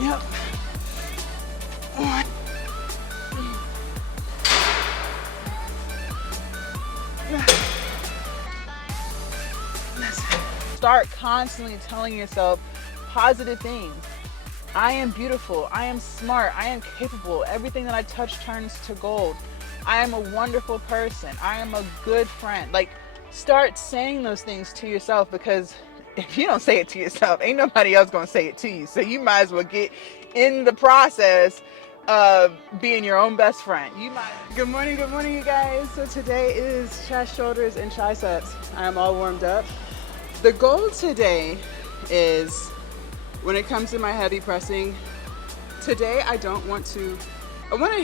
Yep. One. Start constantly telling yourself positive things. I am beautiful, I am smart, I am capable, everything that I touch turns to gold. I am a wonderful person, I am a good friend. Like, start saying those things to yourself, because if you don't say it to yourself, ain't nobody else gonna say it to you. So you might as well get in the process of being your own best friend. Good morning, you guys. So today is chest, shoulders, and triceps. I am all warmed up. The goal today is, when it comes to my heavy pressing, today I want to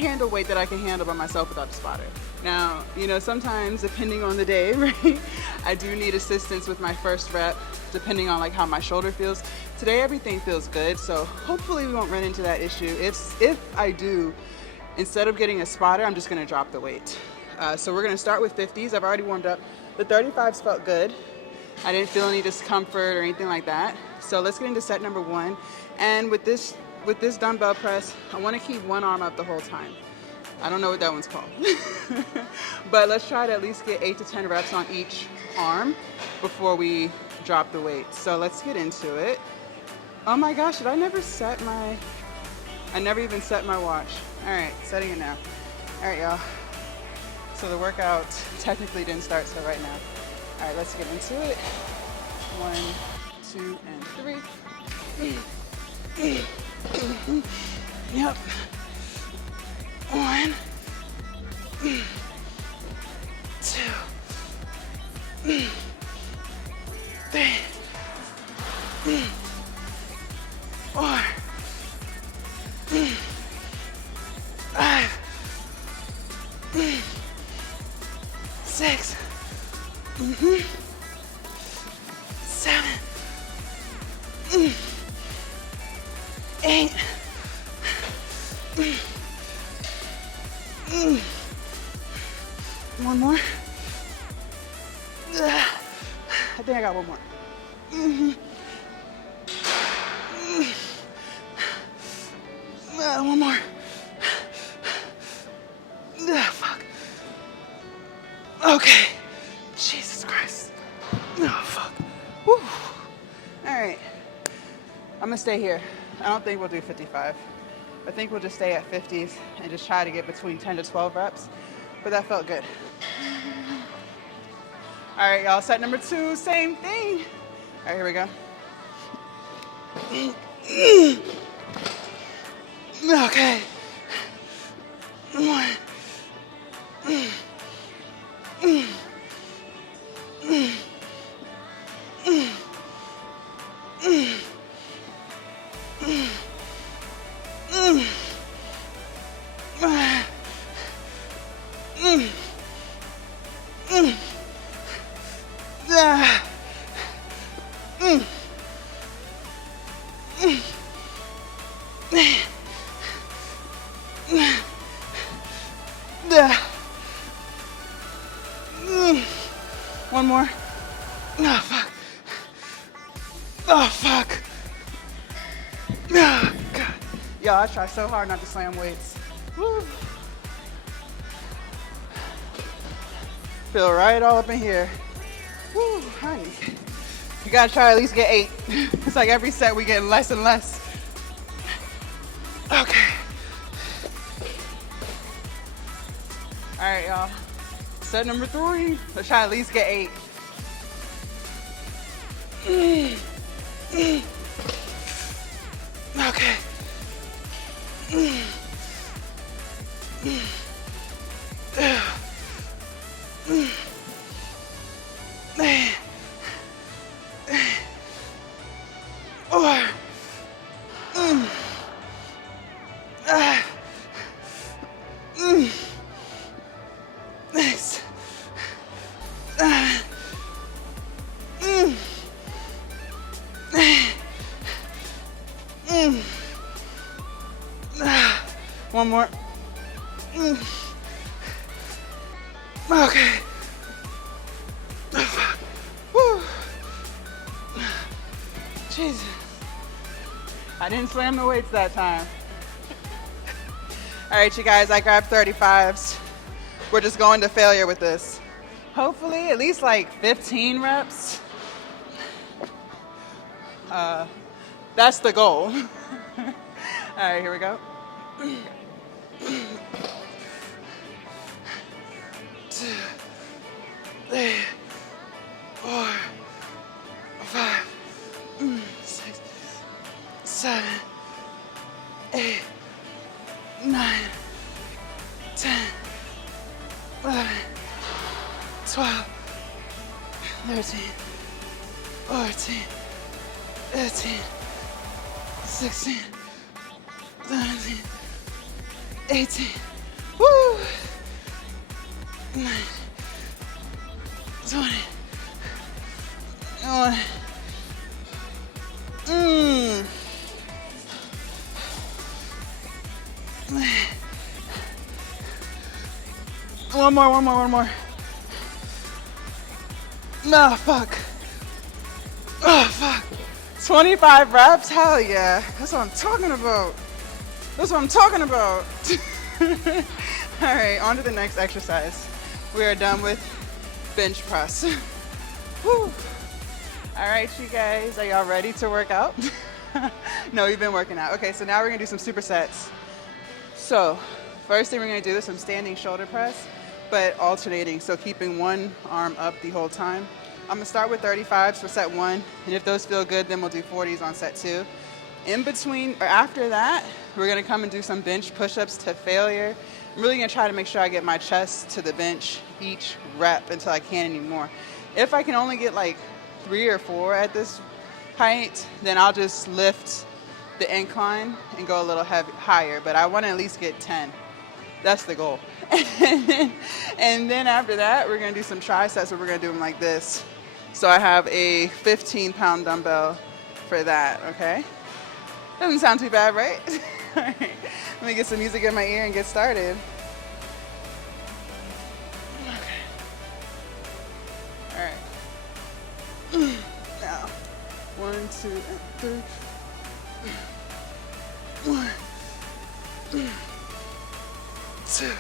handle weight that I can handle by myself without the spotter. Now, you know, sometimes depending on the day, right, I do need assistance with my first rep, depending on like how my shoulder feels. Today everything feels good, so hopefully we won't run into that issue. If I do, instead of getting a spotter, I'm just gonna drop the weight. So we're gonna start with 50s. I've already warmed up. The 35s felt good. I didn't feel any discomfort or anything like that. So let's get into set number 1. And with this dumbbell press, I want to keep one arm up the whole time. I don't know what that one's called. But let's try to at least get 8 to 10 reps on each arm before we drop the weight. So let's get into it. Oh my gosh, I never even set my watch. All right, setting it now. All right, y'all. So the workout technically didn't start till right now. All right, let's get into it. 1, 2, and 3. Yep. 1, 2, 3, 4, 5, 6. 7, 8. One more. I think I got one more. One more. Fuck. Okay. Jesus Christ. Oh, fuck. Whew. All right. I'm gonna stay here. I don't think we'll do 55. I think we'll just stay at 50s and just try to get between 10 to 12 reps. But that felt good. All right, y'all. Set number 2, same thing. All right, here we go. Okay. 1. 1 more. Oh, fuck. Oh, fuck. Oh, God. Yo, I try so hard not to slam weights. Woo. Feel right all up in here. Woo, honey. You gotta try at least get 8. It's like every set we get less and less. Okay. All right, y'all. Set number 3. Let's try at least get 8. Okay. Next. One more. Okay. Woo. Jesus. I didn't slam the weights that time. All right, you guys, I grabbed 35s. We're just going to failure with this. Hopefully, at least like 15 reps. That's the goal. All right, here we go. 2, 3, 4, 5, 6, 7, 8, 9, 10, 11, 12, 13, 14, 15, 16, 17, 18. Woo! 19, 20, 21. One more. No, fuck. Oh, fuck. 25 reps? Hell yeah. That's what I'm talking about. All right, on to the next exercise. We are done with bench press. Woo. All right, you guys, are y'all ready to work out? No, you've been working out. Okay, so now we're gonna do some supersets. So, first thing we're gonna do is some standing shoulder press, but alternating, so keeping one arm up the whole time. I'm gonna start with 35s for set 1, and if those feel good, then we'll do 40s on set 2. In between, or after that, we're gonna come and do some bench push-ups to failure. I'm really gonna try to make sure I get my chest to the bench each rep until I can't anymore. If I can only get like 3 or 4 at this height, then I'll just lift the incline and go a little higher, but I wanna at least get 10. That's the goal. And then after that, we're gonna do some triceps, but we're gonna do them like this. So I have a 15-pound dumbbell for that, okay? Doesn't sound too bad, right? All right. Let me get some music in my ear and get started. Okay. All right. Now, 1, 2, and 3. 1, 2,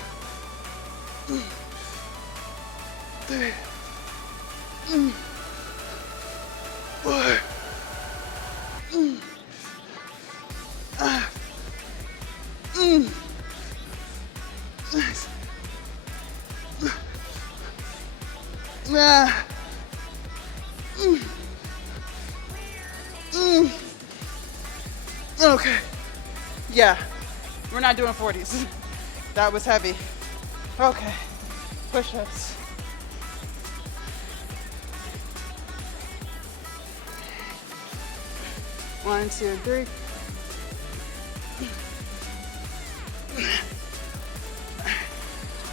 3, 4, 6, 7. Okay. Yeah. We're not doing 40s. That was heavy. Okay. Push-ups. One, 2, 3.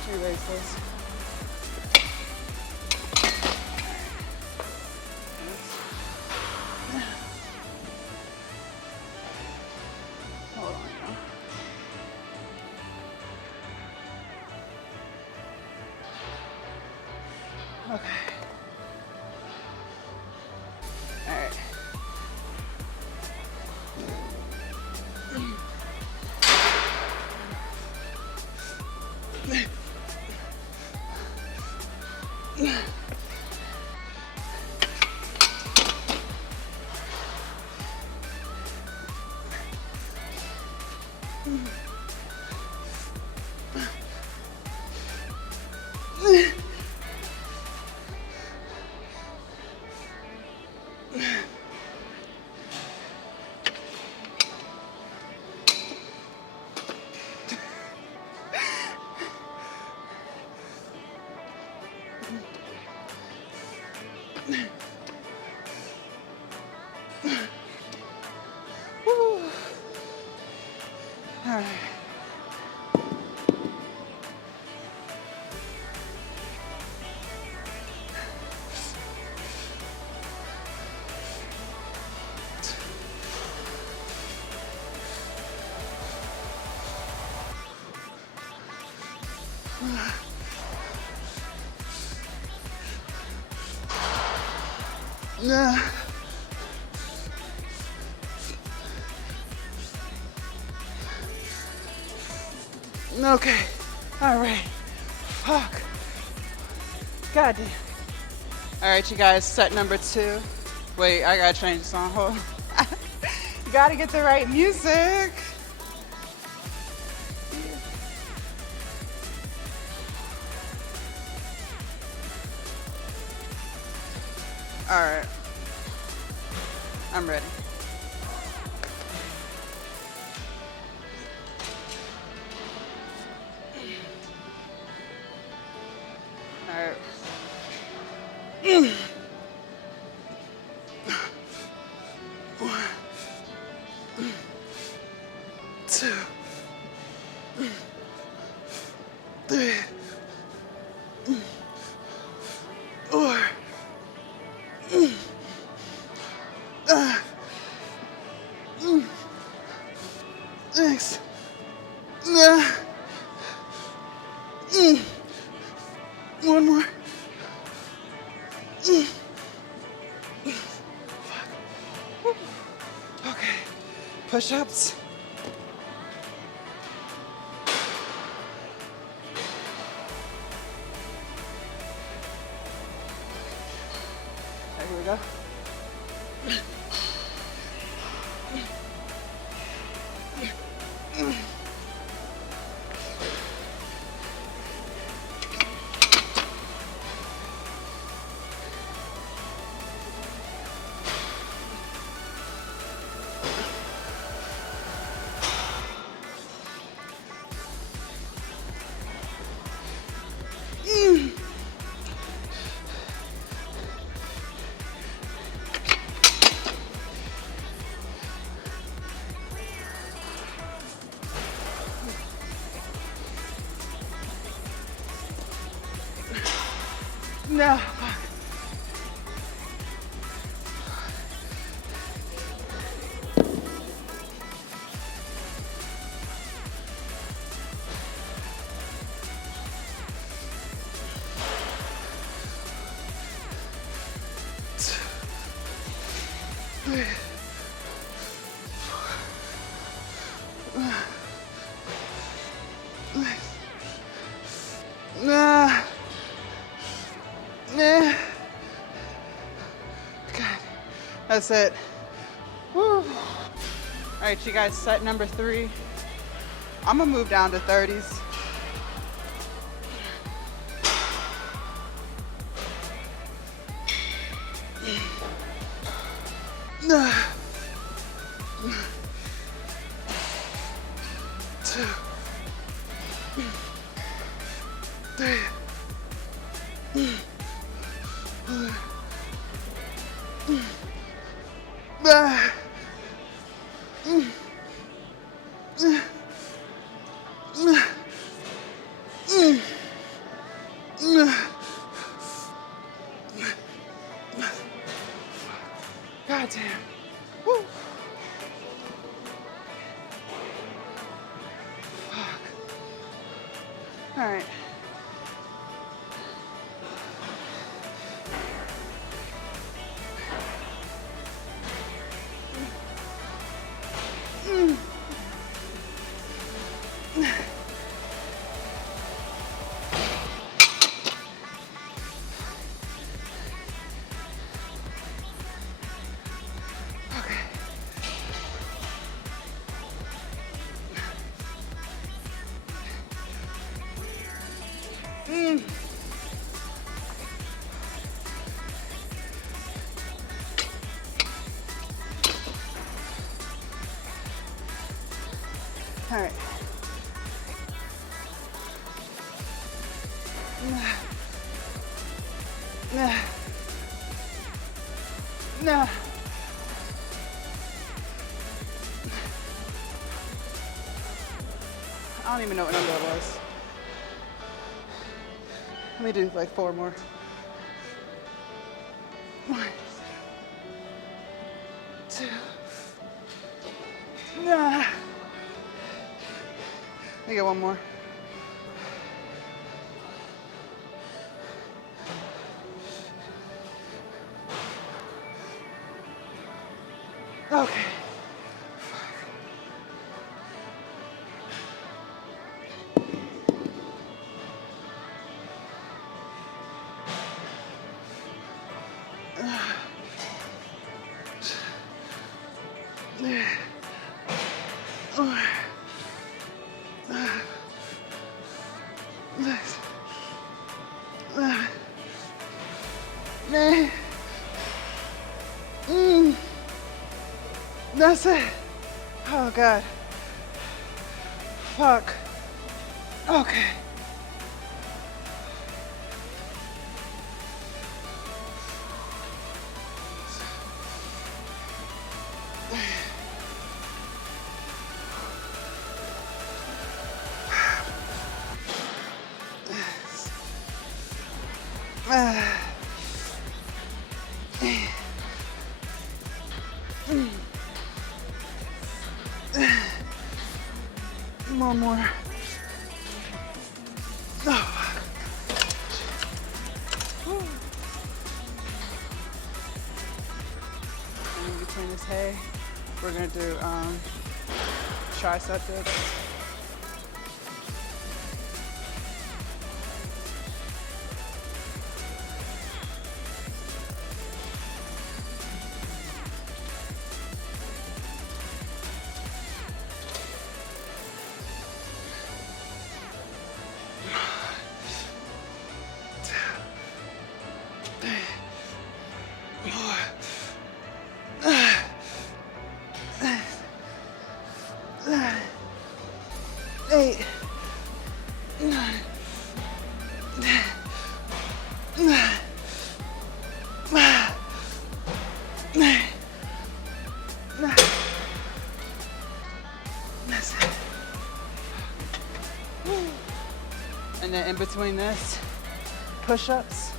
Two legs, please. Hold on now. Okay. All right. All right. Okay. All right. Fuck. God damn. All right, you guys, set number 2. Wait, I gotta change the song. Hold on. You gotta get the right music. All right. I'm ready. All right. 2, 3, 4. Thanks. One more. Okay. Push-ups. Here we go. No. Nah. Nah. God. That's it. Woo. All right, you guys, set number 3. I'm gonna move down to 30s. Nah. 2, 3. Ah. God damn. Woo. Fuck. All right. All right. No. I don't even know what number it was. Let me do like 4 more. 1, 2. Nah. Let me get 1 more. Okay. That's it. Oh God. Fuck. Okay. One more. Oh. And in between this hay, we're gonna do tricep dips. Eight, 9, 9. That's it. And then in between this, push-ups.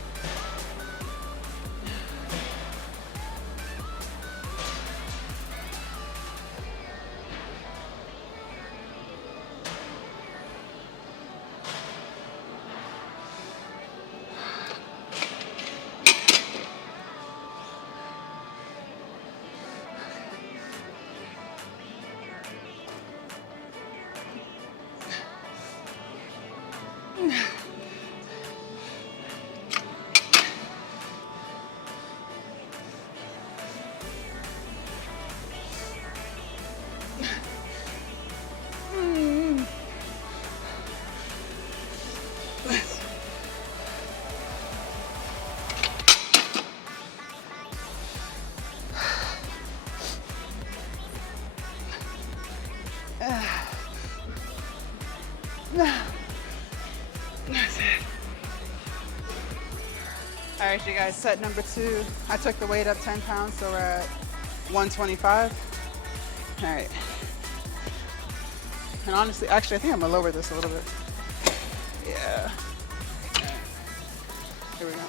That's it. All right, you guys, set number 2. I took the weight up 10 pounds, so we're at 125. All right. And honestly, actually, I think I'm gonna lower this a little bit. Yeah. All right. Here we go.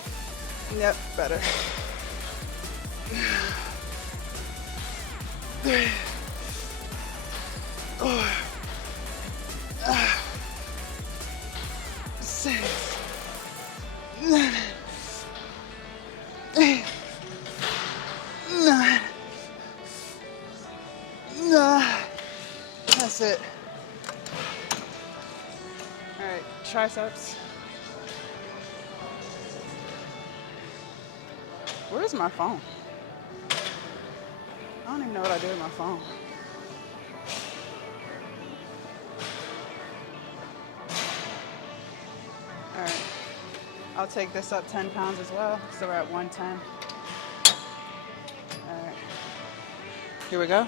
Yep, better. 3, 4, 6, 9, 8, 9. That's it. All right, triceps. Where's my phone? I don't even know what I do with my phone. All right, I'll take this up 10 pounds as well, so we're at 110. All right, here we go.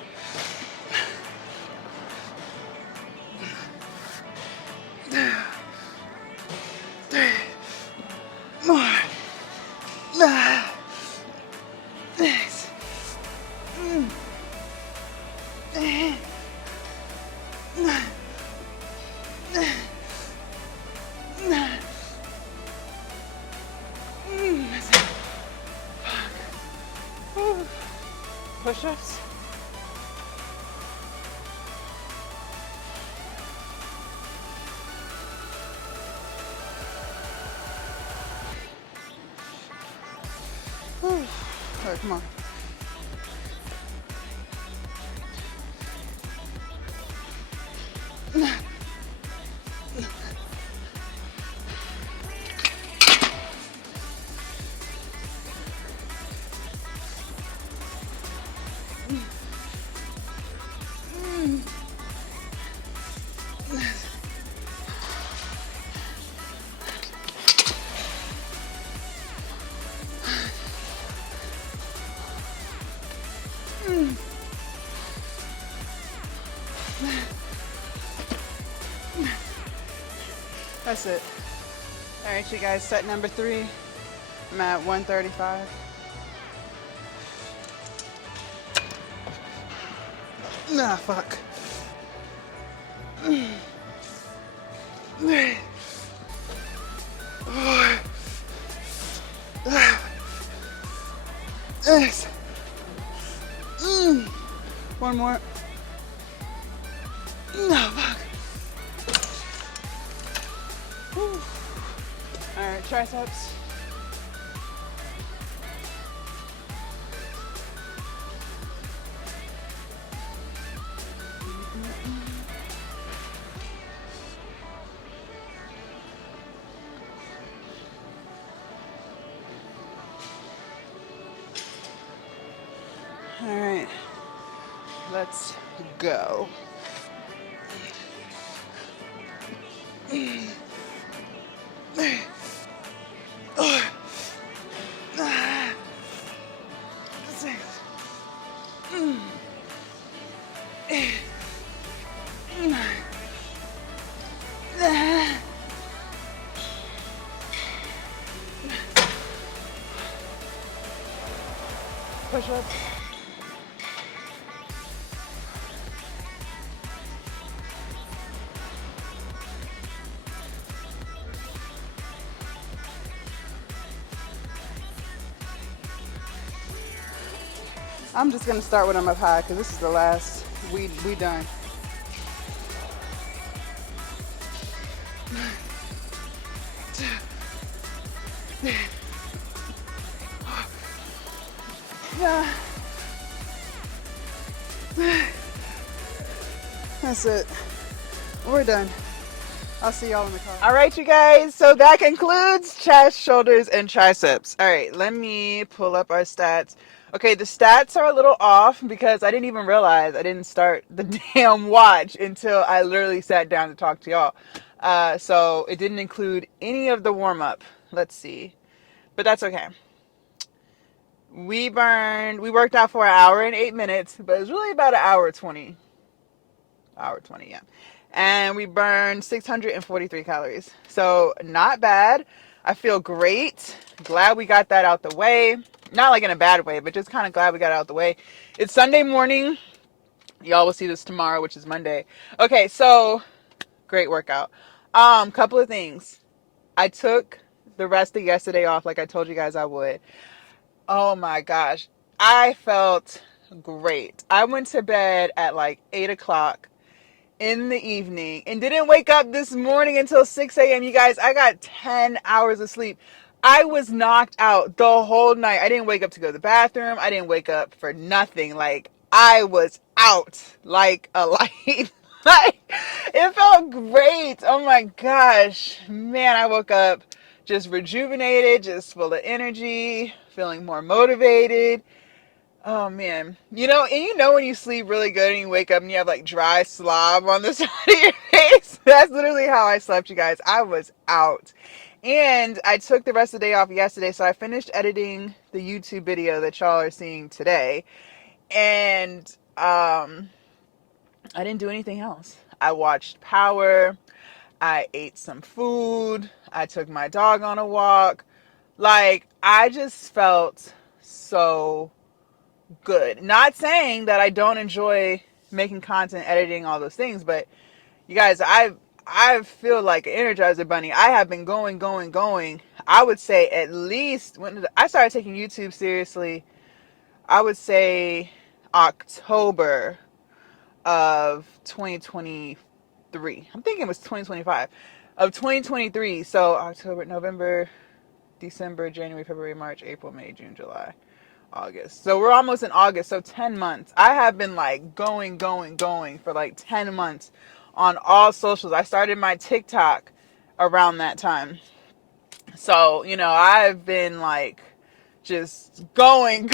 3 more. 6, 8, 9. That's it. Push-ups. All right, come on. That's it. All right, you guys, set number 3. I'm at 135. Nah, fuck. Yes. One more. No, fuck. Whew. All right, triceps. All right, let's go. Push-ups. I'm just gonna start when I'm up high because this is the last. We done. That's it. We're done. I'll see y'all in the car. All right, you guys. So that concludes chest, shoulders, and triceps. All right, let me pull up our stats. Okay, the stats are a little off because I didn't even realize I didn't start the damn watch until I literally sat down to talk to y'all. So it didn't include any of the warm-up. Let's see. But that's okay. We worked out for an hour and 8 minutes, but it's really about an hour 20. Hour 20, yeah. And we burned 643 calories. So not bad. I feel great. Glad we got that out the way. Not like in a bad way, but just kind of glad we got it out the way. It's Sunday morning. Y'all will see this tomorrow, which is Monday. Okay, so great workout. Couple of things. I took the rest of yesterday off like I told you guys I would. Oh my gosh. I felt great. I went to bed at like 8 o'clock in the evening and didn't wake up this morning until 6 a.m. You guys, I got 10 hours of sleep. I was knocked out the whole night. I didn't wake up to go to the bathroom. I didn't wake up for nothing. Like, I was out like a light. Like, it felt great. Oh my gosh. Man, I woke up just rejuvenated, just full of energy, feeling more motivated. Oh man. And when you sleep really good and you wake up and you have like dry slob on the side of your face? That's literally how I slept, you guys. I was out. And I took the rest of the day off yesterday, so I finished editing the YouTube video that y'all are seeing today. And I didn't do anything else. I watched Power. I ate some food. I took my dog on a walk. Like, I just felt so good. Not saying that I don't enjoy making content, editing, all those things, but you guys, I feel like an Energizer bunny. I have been going. I would say at least when I started taking YouTube seriously, I would say October of 2023. I'm thinking it was 2025 of 2023. So October, November, December, January, February, March, April, May, June, July, August. So we're almost in August. So 10 months. I have been like going for like 10 months on all socials. I started my TikTok around that time. So, I've been like just going.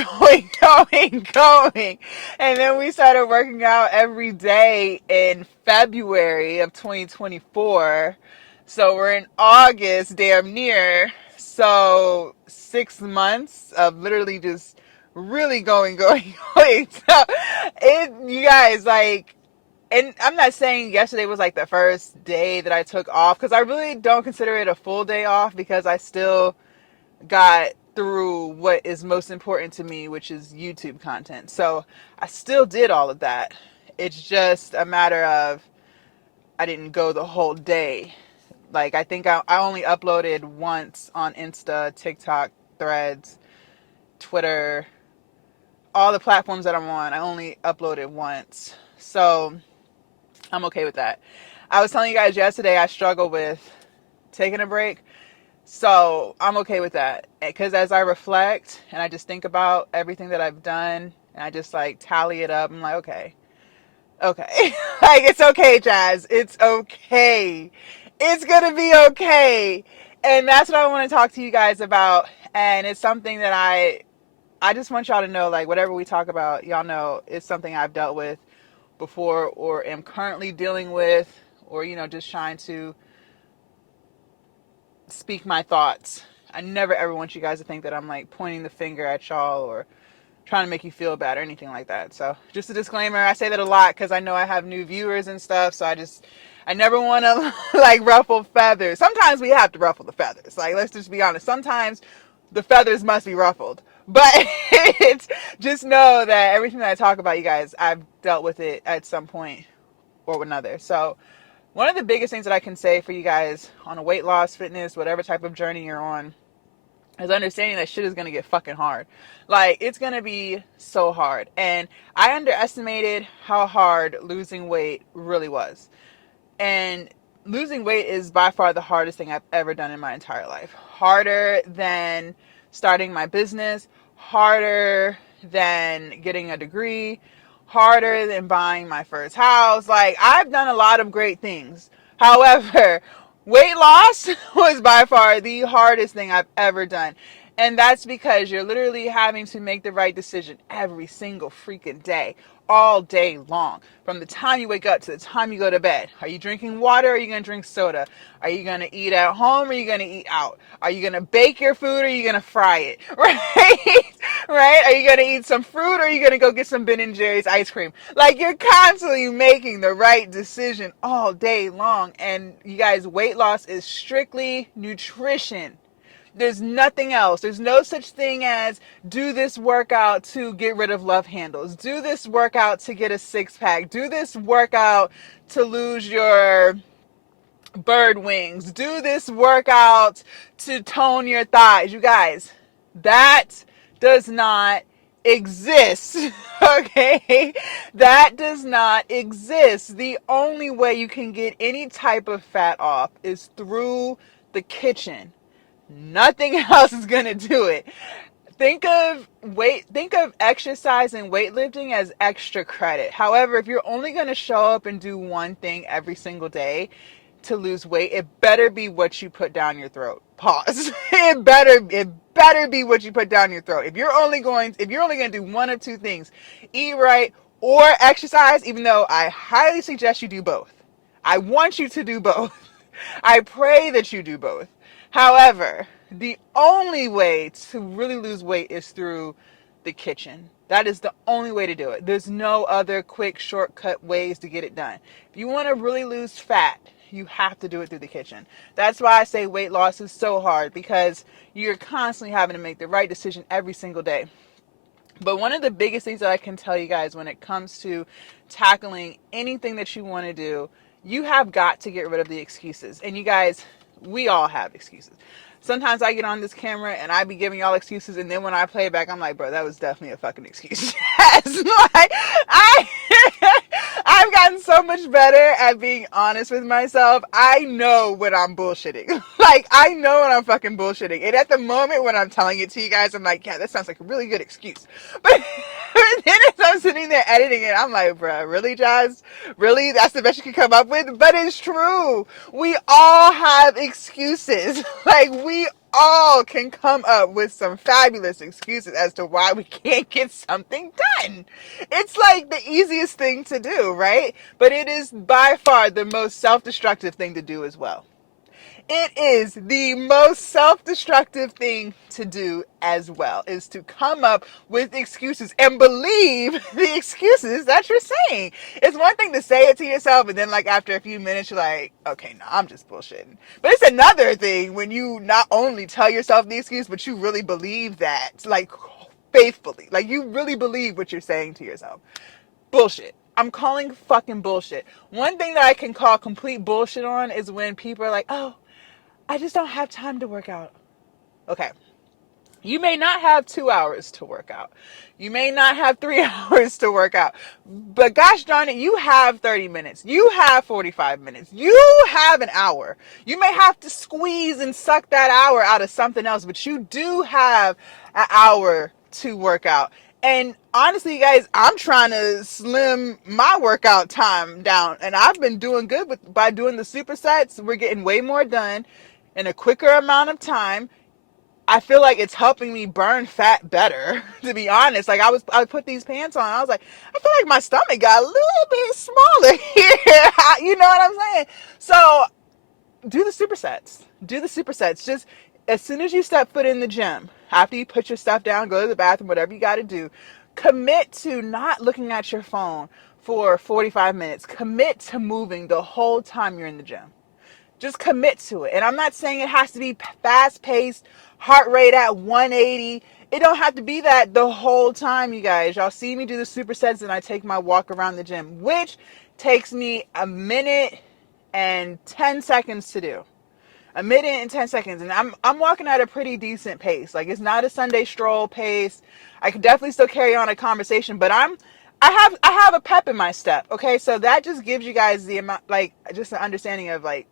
And then we started working out every day in February of 2024. So we're in August, damn near. So 6 months of literally just really going. So you guys, like, and I'm not saying yesterday was like the first day that I took off, because I really don't consider it a full day off, because I still got through what is most important to me, which is YouTube content. So I still did all of that. It's just a matter of I didn't go the whole day. Like, I think I only uploaded once on Insta, TikTok, Threads, Twitter, all the platforms that I'm on. I only uploaded once. So I'm okay with that. I was telling you guys yesterday I struggle with taking a break. So I'm okay with that. Because as I reflect and I just think about everything that I've done and I just like tally it up, I'm like, okay. Okay. Like, it's okay, Jazz. It's okay. It's going to be okay. And that's what I want to talk to you guys about. And it's something that I just want y'all to know, like, whatever we talk about, y'all know it's something I've dealt with before or am currently dealing with, or, just trying to speak my thoughts. I never ever want you guys to think that I'm like pointing the finger at y'all or trying to make you feel bad or anything like that. So just a disclaimer, I say that a lot because I know I have new viewers and stuff. So I never want to like ruffle feathers. Sometimes we have to ruffle the feathers. Like, let's just be honest. Sometimes the feathers must be ruffled. But it's, just know that everything that I talk about, you guys, I've dealt with it at some point or another. So one of the biggest things that I can say for you guys on a weight loss, fitness, whatever type of journey you're on, is understanding that shit is going to get fucking hard. Like, it's going to be so hard. And I underestimated how hard losing weight really was. And losing weight is by far the hardest thing I've ever done in my entire life. Harder than starting my business, harder than getting a degree, harder than buying my first house. Like, I've done a lot of great things. However, weight loss was by far the hardest thing I've ever done. And that's because you're literally having to make the right decision every single freaking day, all day long. From the time you wake up to the time you go to bed. Are you drinking water or are you going to drink soda? Are you going to eat at home or are you going to eat out? Are you going to bake your food or are you going to fry it? Right? Right? Are you going to eat some fruit or are you going to go get some Ben & Jerry's ice cream? Like, you're constantly making the right decision all day long. And you guys, weight loss is strictly nutrition. There's nothing else. There's no such thing as do this workout to get rid of love handles. Do this workout to get a six pack. Do this workout to lose your bird wings. Do this workout to tone your thighs. You guys, that does not exist. Okay? That does not exist. The only way you can get any type of fat off is through the kitchen. Nothing else is going to do it. Think of exercise and weightlifting as extra credit. However, if you're only going to show up and do one thing every single day to lose weight, it better be what you put down your throat. Pause. It better be what you put down your throat. If you're only going to do one of two things, eat right or exercise, even though I highly suggest you do both. I want you to do both. I pray that you do both. However, the only way to really lose weight is through the kitchen. That is the only way to do it. There's no other quick shortcut ways to get it done. If you want to really lose fat, you have to do it through the kitchen. That's why I say weight loss is so hard, because you're constantly having to make the right decision every single day. But one of the biggest things that I can tell you guys when it comes to tackling anything that you want to do, you have got to get rid of the excuses. And you guys, we all have excuses. Sometimes I get on this camera and I be giving y'all excuses, and then when I play it back, I'm like, bro, that was definitely a fucking excuse. Yes, like, I've gotten so much better at being honest with myself. I know when I'm bullshitting. Like, I know when I'm fucking bullshitting. And at the moment when I'm telling it to you guys, I'm like, yeah, that sounds like a really good excuse. But then as I'm sitting there editing it, I'm like, bro, really, Jazz? Really? That's the best you can come up with? But it's true. We all have excuses. Like, we all can come up with some fabulous excuses as to why we can't get something done. It's like the easiest thing to do, right? But it is by far the most self-destructive thing to do as well. It is the most self-destructive thing to do as well, is to come up with excuses and believe the excuses that you're saying. It's one thing to say it to yourself, and then like after a few minutes you're like, okay, no, I'm just bullshitting. But it's another thing when you not only tell yourself the excuse, but you really believe that, like faithfully. Like you really believe what you're saying to yourself. Bullshit. I'm calling fucking bullshit. One thing that I can call complete bullshit on is when people are like, oh, I just don't have time to work out. Okay. You may not have 2 hours to work out. You may not have 3 hours to work out. But gosh darn it, you have 30 minutes. You have 45 minutes. You have an hour. You may have to squeeze and suck that hour out of something else, but you do have an hour to work out. And honestly, guys, I'm trying to slim my workout time down. And I've been doing good by doing the supersets. We're getting way more done in a quicker amount of time. I feel like it's helping me burn fat better, to be honest. Like I put these pants on. I was like, I feel like my stomach got a little bit smaller here. You know what I'm saying? So do the supersets. Do the supersets. Just as soon as you step foot in the gym, after you put your stuff down, go to the bathroom, whatever you got to do, commit to not looking at your phone for 45 minutes. Commit to moving the whole time you're in the gym. Just commit to it. And I'm not saying it has to be fast paced, heart rate at 180. It don't have to be that the whole time, you guys. Y'all see me do the supersets and I take my walk around the gym, which takes me a minute and 10 seconds to do. A minute and 10 seconds. And I'm walking at a pretty decent pace. Like it's not a Sunday stroll pace. I can definitely still carry on a conversation, but I have a pep in my step. Okay. So that just gives you guys the amount, like just an understanding of like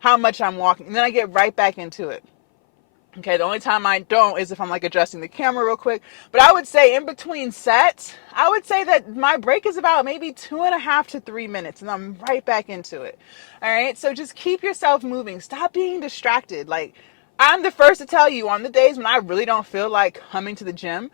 how much I'm walking. And then I get right back into it. Okay, the only time I don't is if I'm like adjusting the camera real quick. But I would say in between sets, I would say that my break is about maybe 2.5 to 3 minutes and I'm right back into it. All right, so just keep yourself moving. Stop being distracted. Like, I'm the first to tell you on the days when I really don't feel like coming to the gym,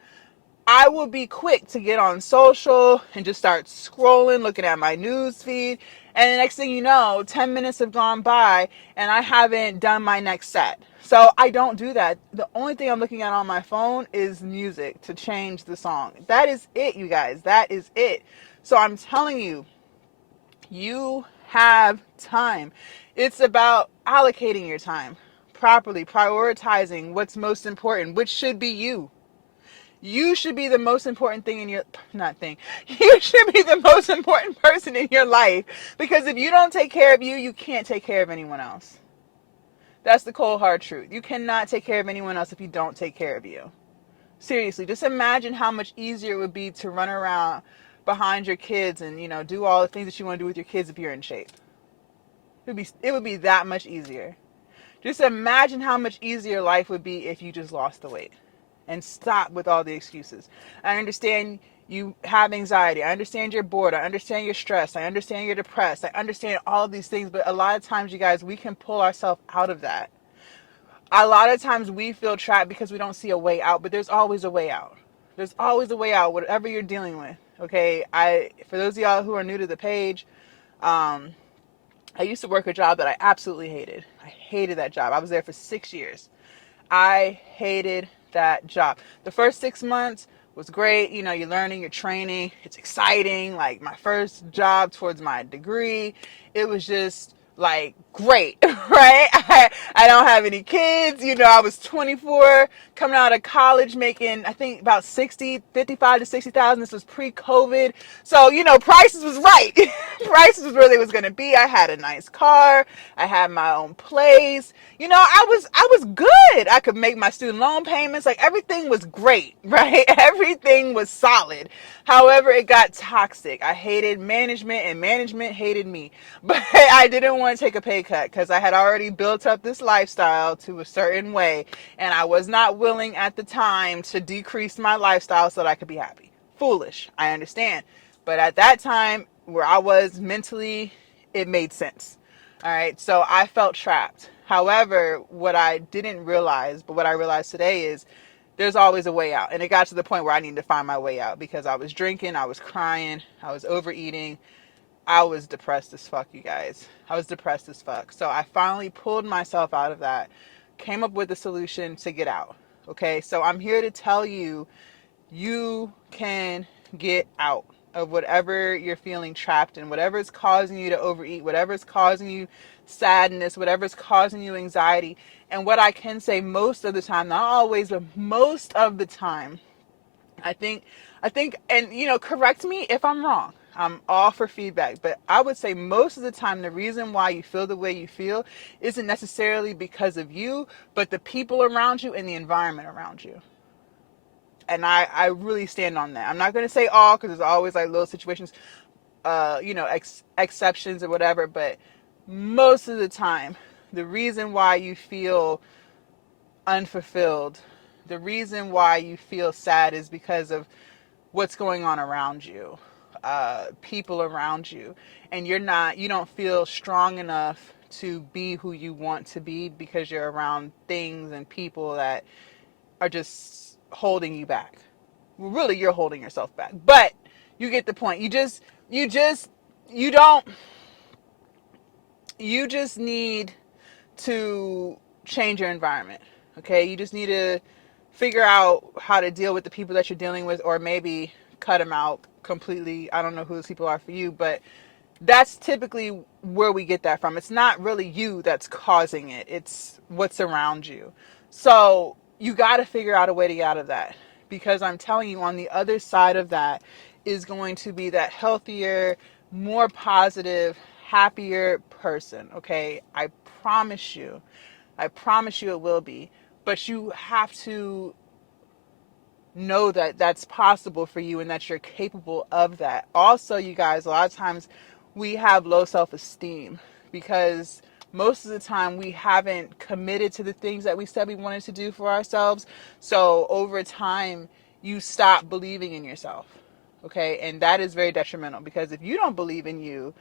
I will be quick to get on social and just start scrolling, looking at my news feed. And the next thing you know, 10 minutes have gone by and I haven't done my next set. So I don't do that. The only thing I'm looking at on my phone is music to change the song. That is it, you guys. That is it. So I'm telling you, you have time. It's about allocating your time properly, prioritizing what's most important, which should be you. You should be the most important thing in your, not thing, you should be the most important person in your life. Because if you don't take care of you, you can't take care of anyone else. That's the cold hard truth. You cannot take care of anyone else if you don't take care of you. Seriously, just imagine how much easier it would be to run around behind your kids and, you know, do all the things that you want to do with your kids if you're in shape. It would be that much easier. Just imagine how much easier life would be if you just lost the weight. And stop with all the excuses. I understand you have anxiety. I understand you're bored. I understand you're stressed. I understand you're depressed. I understand all of these things. But a lot of times, you guys, we can pull ourselves out of that. A lot of times we feel trapped because we don't see a way out. But there's always a way out. There's always a way out, whatever you're dealing with. Okay? For those of y'all who are new to the page, I used to work a job that I absolutely hated. I hated that job. I was there for 6 years. I hated that job. The first 6 months was great. You know, you're learning, you're training. It's exciting. Like my first job towards my degree, it was just like great, right? I don't have any kids. You know, I was 24 coming out of college making, I think about 55 to 60,000. This was pre-COVID. So, you know, prices was right. Prices was where they was going to be. I had a nice car. I had my own place. You know, I was good. I could make my student loan payments. Like everything was great, right? Everything was solid. However, it got toxic. I hated management and management hated me. But I didn't want to take a pay cut because I had already built up this lifestyle to a certain way. And I was not willing at the time to decrease my lifestyle so that I could be happy. Foolish. I understand. But at that time where I was mentally, it made sense. All right. So I felt trapped. However, what I didn't realize, but what I realized today is there's always a way out. And it got to the point where I needed to find my way out because I was drinking, I was crying, I was overeating. I was depressed as fuck, you guys. I was depressed as fuck. So I finally pulled myself out of that, came up with a solution to get out. Okay, so I'm here to tell you, you can get out of whatever you're feeling trapped in, whatever is causing you to overeat, whatever is causing you sadness, whatever is causing you anxiety. And what I can say, most of the time, not always, but most of the time, I think, and correct me if I'm wrong. I'm all for feedback, but I would say most of the time the reason why you feel the way you feel isn't necessarily because of you, but the people around you and the environment around you. And I really stand on that. I'm not going to say all, because there's always like little situations, exceptions or whatever, but most of the time, the reason why you feel unfulfilled, the reason why you feel sad is because of what's going on around you, people around you, and you don't feel strong enough to be who you want to be because you're around things and people that are just holding you back. Well, really, you're holding yourself back, but you get the point. You just, you don't, you just need to change your environment. Okay, you just need to figure out how to deal with the people that you're dealing with, or maybe cut them out completely. I don't know who those people are for you, but that's typically where we get that from. It's not really you that's causing it, it's what's around you. So you got to figure out a way to get out of that, because I'm telling you, on the other side of that is going to be that healthier, more positive, happier person. Okay, promise you I promise you it will be. But you have to know that that's possible for you and that you're capable of that. Also, you guys, a lot of times we have low self-esteem because most of the time we haven't committed to the things that we said we wanted to do for ourselves. So over time, you stop believing in yourself. Okay, and that is very detrimental, because if you don't believe in you,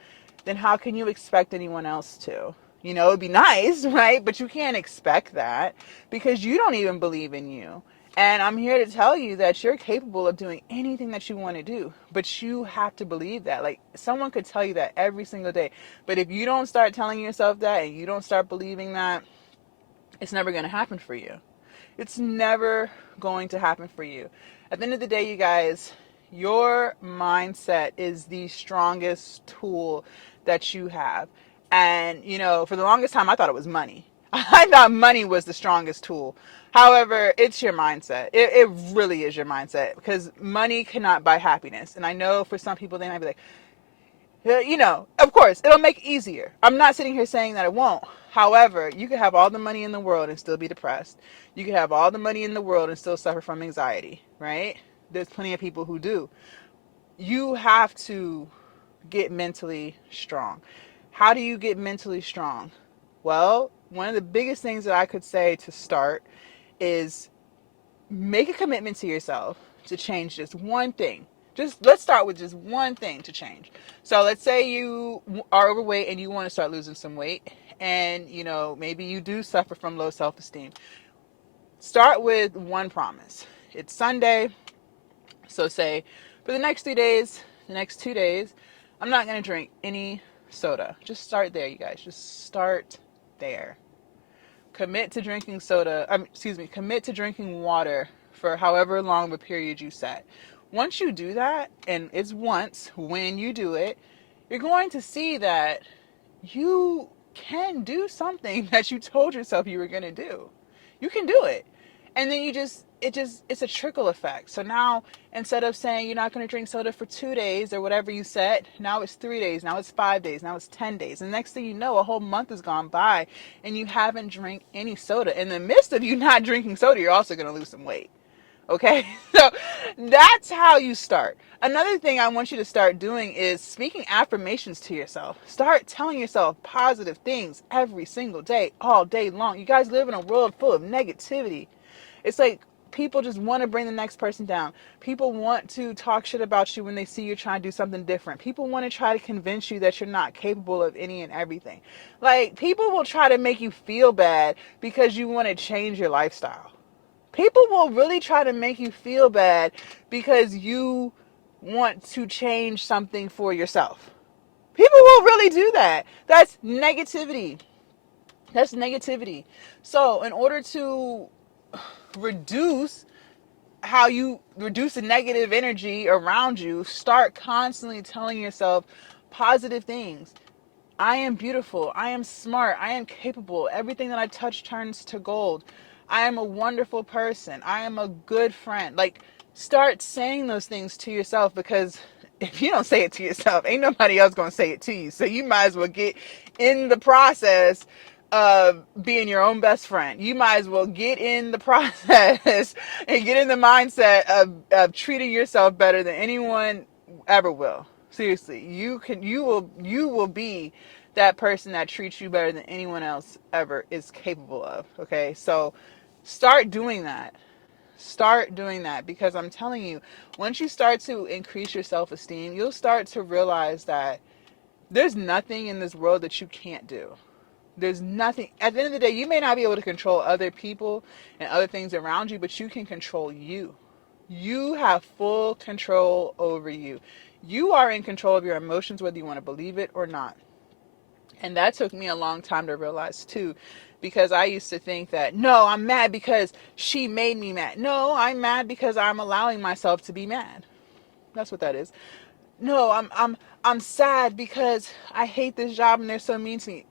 then how can you expect anyone else to? It'd be nice, right? But you can't expect that because you don't even believe in you. And I'm here to tell you that you're capable of doing anything that you want to do, but you have to believe that. Like, someone could tell you that every single day, but if you don't start telling yourself that and you don't start believing that, it's never going to happen for you. It's never going to happen for you. At the end of the day, you guys, your mindset is the strongest tool that you have. And, for the longest time, I thought it was money. I thought money was the strongest tool. However, it's your mindset. It really is your mindset, because money cannot buy happiness. And I know for some people, they might be like, of course, it'll make it easier. I'm not sitting here saying that it won't. However, you could have all the money in the world and still be depressed. You could have all the money in the world and still suffer from anxiety, right? There's plenty of people who do. You have to get mentally strong. How do you get mentally strong? Well, one of the biggest things that I could say to start is make a commitment to yourself to change just one thing. Just let's start with just one thing to change. So let's say you are overweight and you want to start losing some weight, and maybe you do suffer from low self-esteem. Start with one promise. It's Sunday, so say for the next 3 days, the next 2 days, I'm not going to drink any soda. Just start there, you guys. Just start there. Commit to drinking commit to drinking water for however long of a period you set. Once you do that, and it's once, when you do it, you're going to see that you can do something that you told yourself you were going to do. You can do it. And then it's a trickle effect. So now, instead of saying you're not going to drink soda for 2 days or whatever you said, now it's 3 days, now it's 5 days, now it's 10 days. And next thing you know, a whole month has gone by and you haven't drank any soda. In the midst of you not drinking soda, you're also going to lose some weight. Okay, so that's how you start. Another thing I want you to start doing is speaking affirmations to yourself. Start telling yourself positive things every single day, all day long. You guys live in a world full of negativity. It's like people just want to bring the next person down. People want to talk shit about you when they see you trying to do something different. People want to try to convince you that you're not capable of any and everything. Like, people will try to make you feel bad because you want to change your lifestyle. People will really try to make you feel bad because you want to change something for yourself. People will really do that. That's negativity. That's negativity. So, in order to reduce how you reduce the negative energy around you, start constantly telling yourself positive things. I am beautiful. I am smart. I am capable. Everything that I touch turns to gold. I am a wonderful person. I am a good friend. Like, start saying those things to yourself, because if you don't say it to yourself, ain't nobody else going to say it to you. So you might as well get in the process of being your own best friend. You might as well get in the process and get in the mindset of treating yourself better than anyone ever will. Seriously, you will be that person that treats you better than anyone else ever is capable of. Okay, so start doing that. Start doing that, because I'm telling you, once you start to increase your self-esteem, you'll start to realize that there's nothing in this world that you can't do. There's nothing. At the end of the day, you may not be able to control other people and other things around you, but you can control you. You have full control over you. You are in control of your emotions, whether you want to believe it or not. And that took me a long time to realize too, because I used to think that, no, I'm mad because she made me mad. No, I'm mad because I'm allowing myself to be mad. That's what that is. No, I'm sad because I hate this job and they're so mean to me.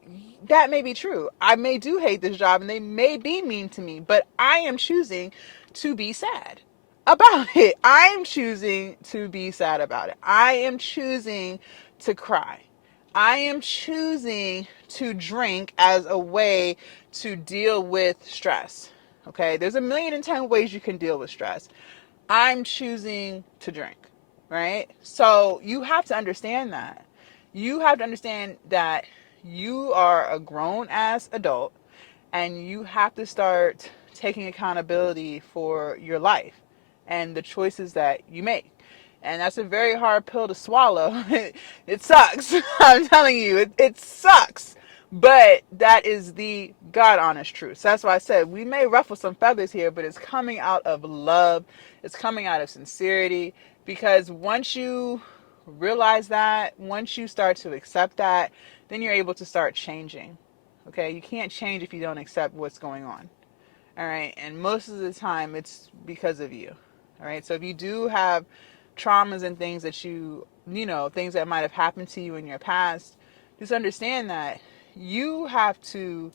That may be true. I may do hate this job and they may be mean to me, but I am choosing to be sad about it. I am choosing to be sad about it. I am choosing to cry. I am choosing to drink as a way to deal with stress. Okay, there's 1,000,010 ways you can deal with stress. I'm choosing to drink, right? So you have to understand that. You have to understand that you are a grown ass adult and you have to start taking accountability for your life and the choices that you make. And that's a very hard pill to swallow. It sucks. I'm telling you, it sucks. But that is the God honest truth. So that's why I said we may ruffle some feathers here, but it's coming out of love. It's coming out of sincerity. Because once you realize that, once you start to accept that, then you're able to start changing. Okay? You can't change if you don't accept what's going on. All right? And most of the time, it's because of you. All right? So if you do have traumas and things that things that might have happened to you in your past, just understand that you have to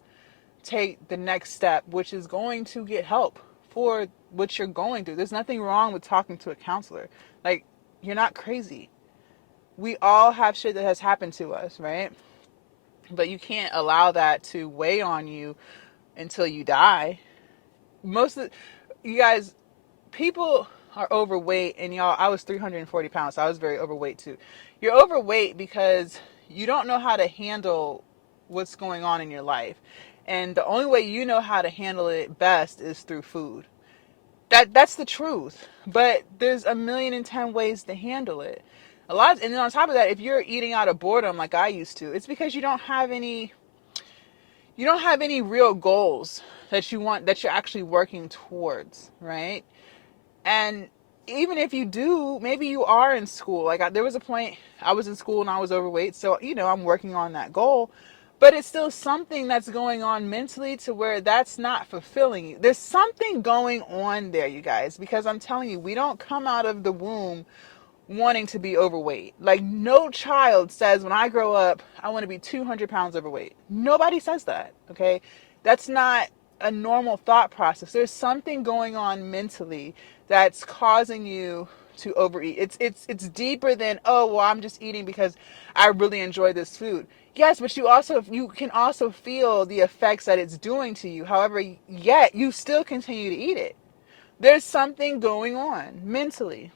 take the next step, which is going to get help for what you're going through. There's nothing wrong with talking to a counselor. Like, you're not crazy. We all have shit that has happened to us, right? But you can't allow that to weigh on you until you die. Most of you guys, people are overweight, and y'all, I was 340 pounds, so I was very overweight too. You're overweight because you don't know how to handle what's going on in your life. And the only way you know how to handle it best is through food. That's the truth. But there's 1,000,010 ways to handle it. And then on top of that, if you're eating out of boredom like I used to, it's because you don't have any real goals that you're actually working towards, right? And even if you do, maybe you are in school. Like, there was a point I was in school and I was overweight, so I'm working on that goal. But it's still something that's going on mentally to where that's not fulfilling you. There's something going on there, you guys, because I'm telling you, we don't come out of the womb wanting to be overweight. Like, no child says, when I grow up, I want to be 200 pounds overweight. Nobody says that, okay? That's not a normal thought process. There's something going on mentally that's causing you to overeat. It's deeper than, oh, well, I'm just eating because I really enjoy this food. Yes, but you can also feel the effects that it's doing to you. However, yet you still continue to eat it. There's something going on mentally.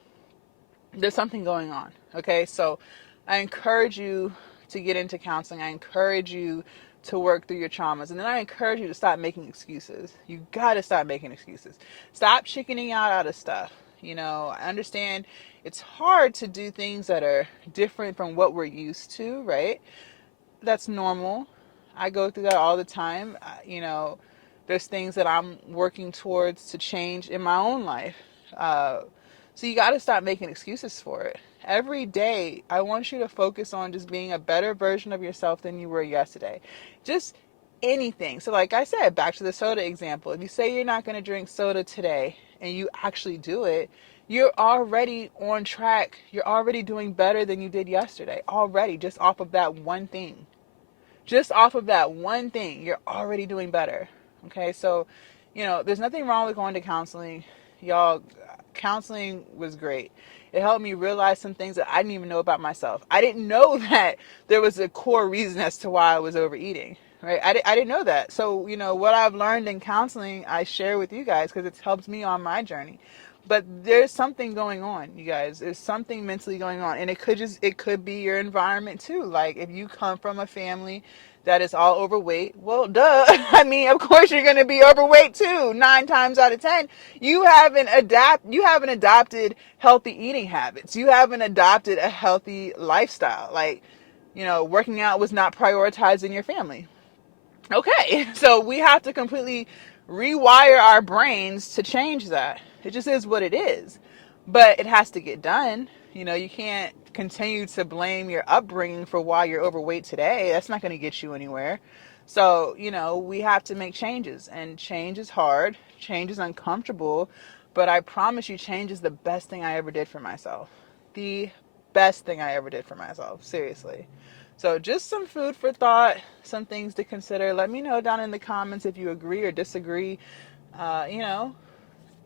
There's something going on. Okay, so I encourage you to get into counseling. I encourage you to work through your traumas, and then I encourage you to stop making excuses. You got to stop making excuses. Stop chickening out of stuff. I understand it's hard to do things that are different from what we're used to, right? That's normal. I go through that all the time. There's things that I'm working towards to change in my own life. So you got to stop making excuses for it. Every day, I want you to focus on just being a better version of yourself than you were yesterday. Just anything. So, like I said, back to the soda example. If you say you're not going to drink soda today and you actually do it, you're already on track. You're already doing better than you did yesterday. Already, just off of that one thing. Just off of that one thing, you're already doing better. Okay, so, there's nothing wrong with going to counseling. Y'all, counseling was great. It helped me realize some things that I didn't even know about myself. I didn't know that there was a core reason as to why I was overeating. Right? I didn't know that. So, what I've learned in counseling, I share with you guys because it's helped me on my journey. But there's something going on, you guys. There's something mentally going on. And it could be your environment too. Like if you come from a family that is all overweight, well, duh. I mean, of course you're going to be overweight too. 9 times out of 10, you haven't adopted healthy eating habits. You haven't adopted a healthy lifestyle. Like, working out was not prioritized in your family. Okay, so we have to completely rewire our brains to change that. It just is what it is. But it has to get done. You can't continue to blame your upbringing for why you're overweight today. That's not going to get you anywhere. So, we have to make changes. And change is hard, change is uncomfortable. But I promise you, change is the best thing I ever did for myself. The best thing I ever did for myself. Seriously. So just some food for thought, some things to consider. Let me know down in the comments if you agree or disagree. Uh, you know,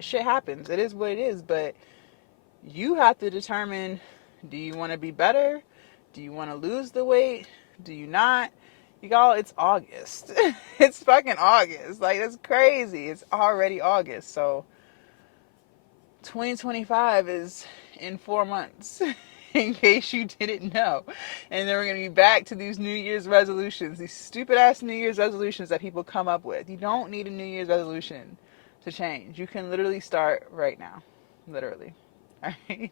Shit happens. It is what it is. But you have to determine, do you want to be better? Do you want to lose the weight? Do you not? Y'all, it's August. It's fucking August. Like, that's crazy. It's already August. So 2025 is in 4 months, in case you didn't know. And then we're going to be back to these New Year's resolutions, these stupid ass New Year's resolutions that people come up with. You don't need a New Year's resolution to change. You can literally start right now. Literally. All right.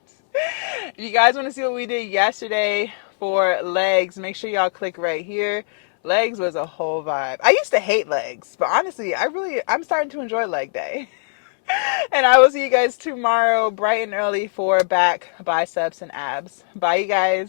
If you guys want to see what we did yesterday for legs, make sure y'all click right here. Legs was a whole vibe. I used to hate legs, but honestly, I'm starting to enjoy leg day. And I will see you guys tomorrow bright and early for back, biceps, and abs. Bye, you guys.